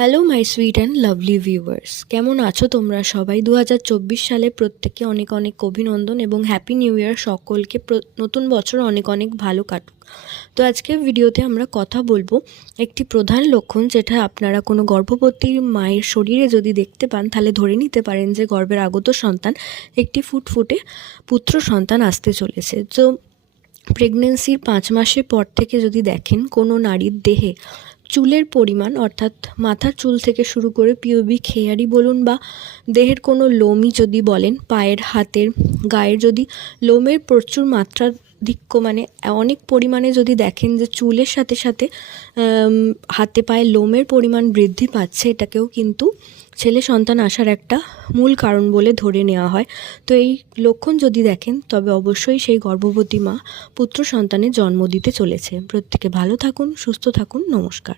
Hello my sweet and lovely viewers, কেমন আছো তোমরা সবাই? 2024 সালে প্রত্যেককে অনেক অনেক অভিনন্দন এবং হ্যাপি নিউ ইয়ার। সকলকে নতুন বছর অনেক অনেক ভালো কাটুক। তো আজকের ভিডিওতে আমরা কথা বলবো একটি প্রধান লক্ষণ, যেটা আপনারা কোনো গর্ভবতী মায়ের শরীরে যদি দেখতে পান তাহলে ধরে নিতে পারেন যে গর্ভের আগত সন্তান একটি ফুটফুটে পুত্র সন্তান আসতে চলেছে। তো প্রেগনেন্সির 5 মাসের পর থেকে যদি দেখেন কোনো নারীর দেহে চুলের পরিমাণ, অর্থাৎ মাথার চুল থেকে শুরু করে পিউবিক হেয়ারই বলুন বা দেহের কোনো লোমই যদি বলেন, পায়ের, হাতের, গায়ের যদি লোমের প্রচুর মাত্রাধিক্য মানে অনেক পরিমাণে যদি দেখেন যে চুলের সাথে সাথে হাতে পায়ে লোমের পরিমাণ বৃদ্ধি পাচ্ছে, এটাকেও কিন্তু ছেলে সন্তান আসার একটা মূল কারণ বলে ধরে নেওয়া হয়। তো এই লক্ষণ যদি দেখেন তবে অবশ্যই সেই গর্ভবতী মা পুত্র সন্তানের জন্ম দিতে চলেছে। প্রত্যেকে ভালো থাকুন, সুস্থ থাকুন, নমস্কার।